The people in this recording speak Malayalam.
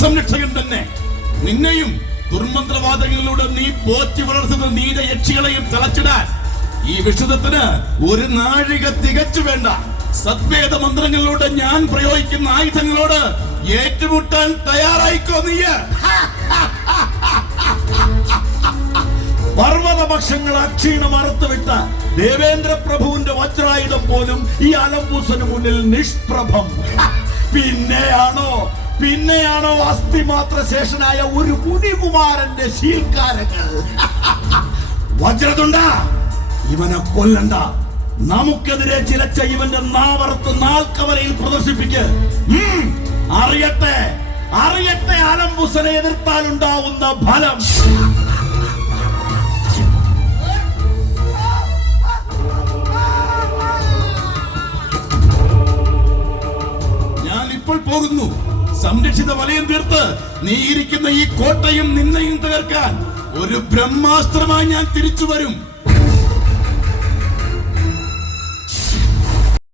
സംരക്ഷകൻ തന്നെ. നിന്നെയും ദുർമന്ത്രവാദങ്ങളിലൂടെ നീ പോറ്റി വളർത്തുന്ന നീല യക്ഷികളെയും തളച്ചിടാൻ ഈ വിഷുദത്തിന് ഒരു നാഴിക തികച്ചു വേണ്ട. സത്വേദ മന്ത്രങ്ങളിലൂടെ ഞാൻ പ്രയോഗിക്കുന്ന ആയുധങ്ങളോട് ഏറ്റുമുട്ടാൻ തയ്യാറായിക്കോ നീയ? പർവതപക്ഷങ്ങൾ അക്ഷീണം അറുത്തുവിട്ട ദേവേന്ദ്ര പ്രഭുവിന്റെ വജ്രായുധം പോലും ഈ അലംബൂസന് മുന്നിൽ നിഷ്പ്രഭം. ഹ! പിന്നെയാണോ വസ്തി മാത്ര ശേഷനായ ഒരു മുനികുമാരന്റെ ശീൽക്കാരങ്ങൾ? വജ്രതുണ്ട ഇവനെ കൊല്ലണ്ട. നമുക്കെതിരെ ചിലച്ച ഇവന്റെ നാവറത്ത് നാൽക്കവലയിൽ പ്രദർശിപ്പിക്ക്. അറിയട്ടെ അറിയട്ടെ അറിയട്ടെ അലമ്പുസനെ എതിർത്താലുണ്ടാവുന്ന ഫലം. ഞാൻ ഇപ്പോൾ പോകുന്നു. സംരക്ഷിത വലയം തീർത്ത് നീ ഇരിക്കുന്ന ഈ കോട്ടയും നിന്നെയും തകർക്കാൻ ഒരു ബ്രഹ്മാസ്ത്രമായി ഞാൻ തിരിച്ചു വരും